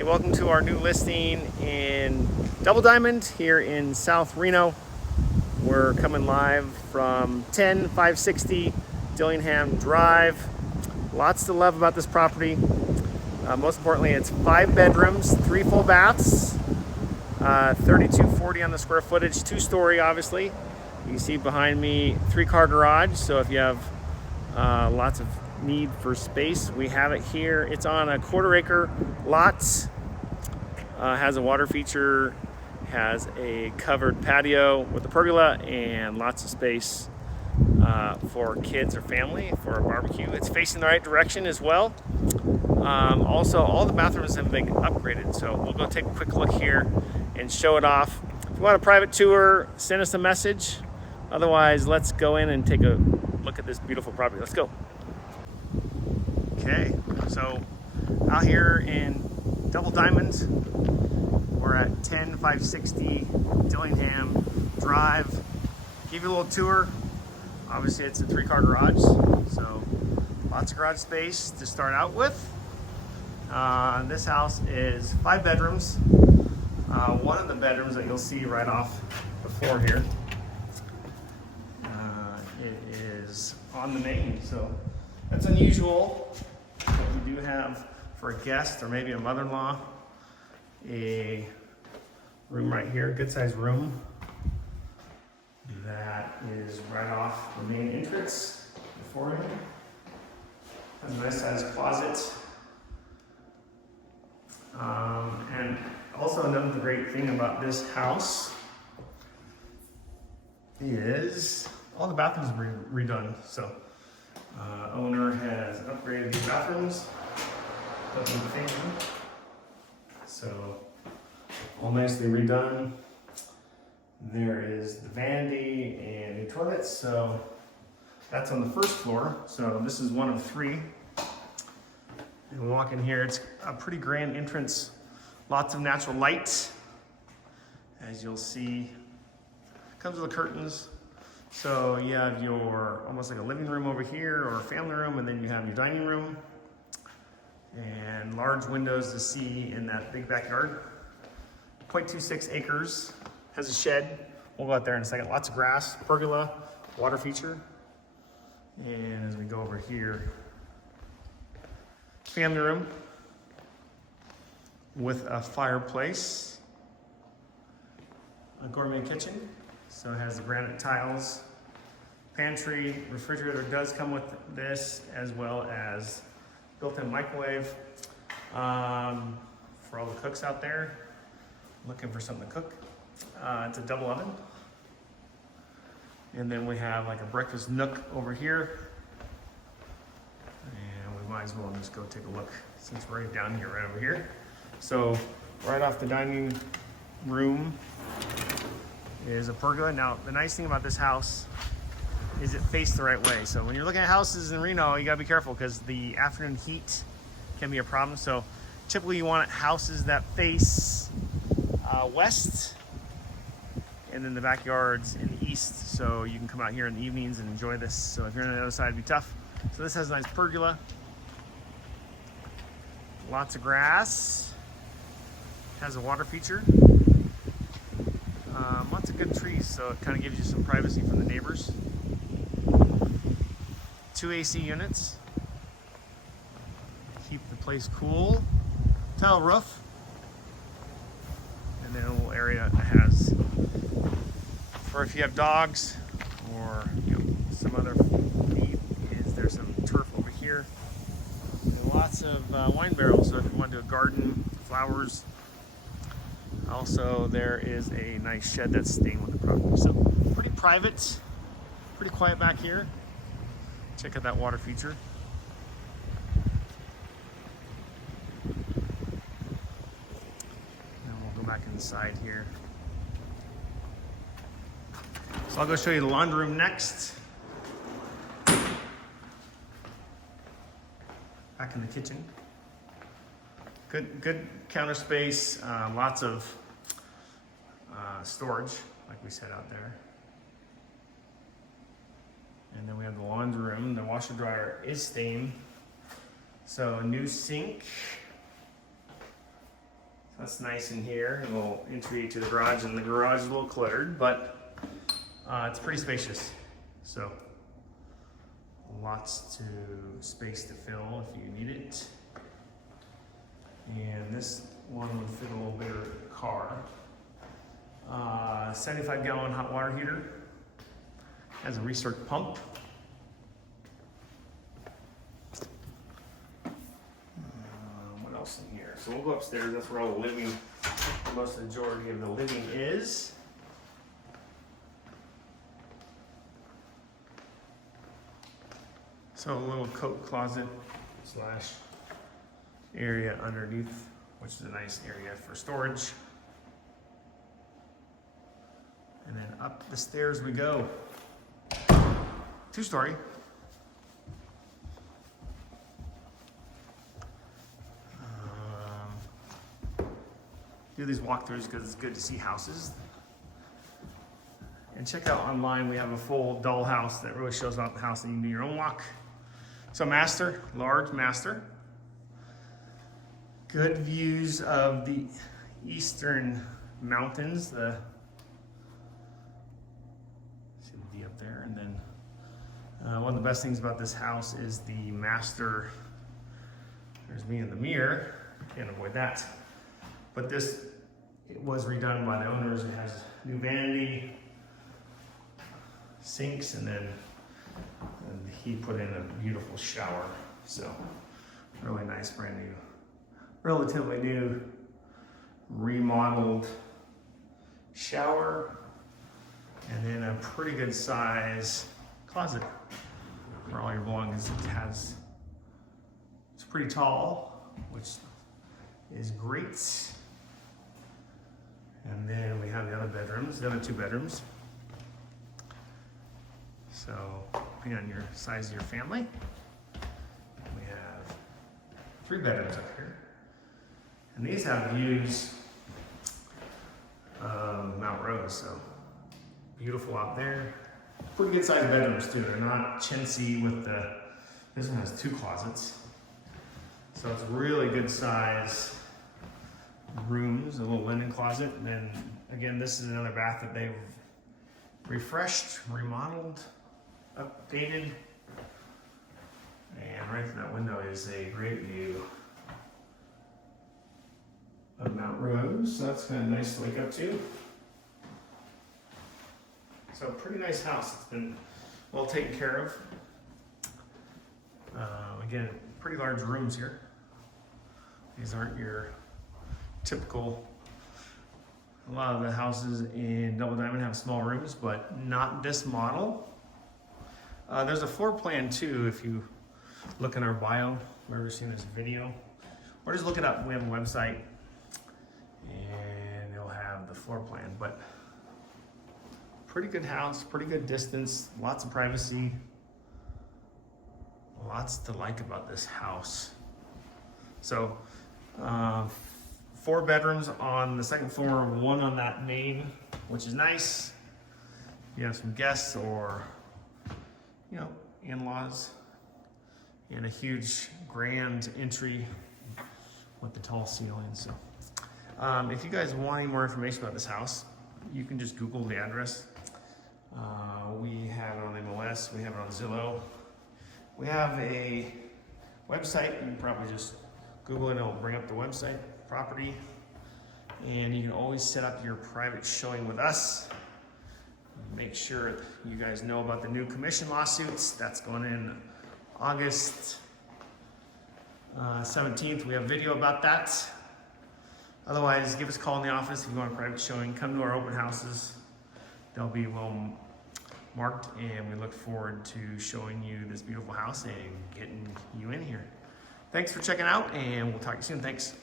Hey, welcome to our new listing in Double Diamond here in South Reno. We're coming live from 10560 Dillingham Drive. Lots to love about this property. Most importantly, it's 5 bedrooms, 3 full baths, 3240 on the square footage, 2-story obviously. You can see behind me 3-car garage, so if you have lots of need for space, we have it here. It's on a 1/4 acre lot, has a water feature, has a covered patio with a pergola, and lots of space for kids or family for a barbecue. It's facing the right direction as well. Also, all the bathrooms have been upgraded, so we'll go take a quick look here and show it off. If you want a private tour, send us a message. Otherwise, let's go in and take a look at this beautiful property. Let's go. Okay, so out here in Double Diamond, we're at 10560 Dillingham Drive. Give you a little tour. Obviously, it's a 3-car garage, so lots of garage space to start out with. This house is 5 bedrooms. One of the bedrooms that you'll see right off the floor here, it is on the main, so that's unusual. But we do have, for a guest or maybe a mother-in-law, a room right here, good sized room that is right off the main entrance before you. Has a nice sized closet. And also another great thing about this house is all the bathrooms are redone. So owner has upgraded these bathrooms. So all nicely redone. There is the vanity and new toilets. So that's on the first floor. So this is one of 3. And we walk in here, it's a pretty grand entrance. Lots of natural light, as you'll see. Comes with the curtains. So you have your, almost like a living room over here or a family room, and then you have your dining room. And large windows to see in that big backyard. 0.26 acres, has a shed. We'll go out there in a second. Lots of grass, pergola, water feature. And as we go over here, family room with a fireplace, a gourmet kitchen. So it has the granite tiles, pantry, refrigerator does come with this, as well as built-in microwave for all the cooks out there looking for something to cook. It's a double oven. And then we have like a breakfast nook over here. And we might as well just go take a look since we're right down here, right over here. So right off the dining room is a pergola. Now, the nice thing about this house is it faced the right way. So when you're looking at houses in Reno, you gotta be careful because the afternoon heat can be a problem. So typically you want houses that face west, and then the backyard's in the east, so you can come out here in the evenings and enjoy this. So if you're on the other side, it'd be tough. So this has a nice pergola. Lots of grass. Has a water feature. Lots of good trees, so it kind of gives you some privacy from the neighbors. 2 AC units. Keep the place cool. Tile roof. And then a little area that has, for if you have dogs or some other need, is there's some turf over here. And lots of wine barrels, so if you want to do a garden, flowers. Also, there is a nice shed that's staying with the property. So pretty private, pretty quiet back here. Check out that water feature. And we'll go back inside here. So I'll go show you the laundry room next. Back in the kitchen. Good counter space, lots of storage, like we said out there. And then we have the laundry room. The washer dryer is stained. So a new sink, That's nice in here. A little entry to the garage, and the garage is a little cluttered, but it's pretty spacious. So lots to space to fill if you need it. And this one would fit a little bigger car. 75-gallon hot water heater. Has a recirc pump. What else in here? So we'll go upstairs. That's where all the living, most of the majority of the living is. So a little coat closet slash area underneath, which is a nice area for storage. And then up the stairs we go. 2-story. Do these walkthroughs because it's good to see houses. And check out online, we have a full doll house that really shows off the house, and you can do your own walk. So master, large master. Good views of the eastern mountains. See the view up there, and then one of the best things about this house is the master. There's me in the mirror. Can't avoid that. But this, it was redone by the owners. It has new vanity, sinks, and then he put in a beautiful shower. So really nice, brand new, relatively new, remodeled shower, and then a pretty good size closet for all your belongings. It's pretty tall, which is great. And then we have the other bedrooms, the other 2 bedrooms. So, depending on your size of your family, we have 3 bedrooms up here. And these have views of Mount Rose, so beautiful out there. Pretty good sized bedrooms too. They're not chintzy with this one has 2 closets. So it's really good size rooms, a little linen closet. And then again, this is another bath that they've refreshed, remodeled, updated. And right through that window is a great view of Mount Rose. So that's kind of nice to wake up to. So pretty nice house. It's been well taken care of. Again, pretty large rooms here. These aren't your typical, a lot of the houses in Double Diamond have small rooms, but not this model. There's a floor plan too, if you look in our bio, wherever seen this video, or just look it up. We have a website and it'll have the floor plan, but pretty good house, pretty good distance, lots of privacy, lots to like about this house. So 4 bedrooms on the second floor, 1 on that main, which is nice. You have some guests or, you know, in-laws, and a huge grand entry with the tall ceiling. So if you guys want any more information about this house, you can just Google the address. We have it on MLS, we have it on Zillow. We have a website. You can probably just Google it and it'll bring up the website, property. And you can always set up your private showing with us. Make sure you guys know about the new commission lawsuits. That's going in August 17th. We have video about that. Otherwise, give us a call in the office if you want a private showing. Come to our open houses. They'll be well marked, and we look forward to showing you this beautiful house and getting you in here. Thanks for checking out, and we'll talk to you soon. Thanks.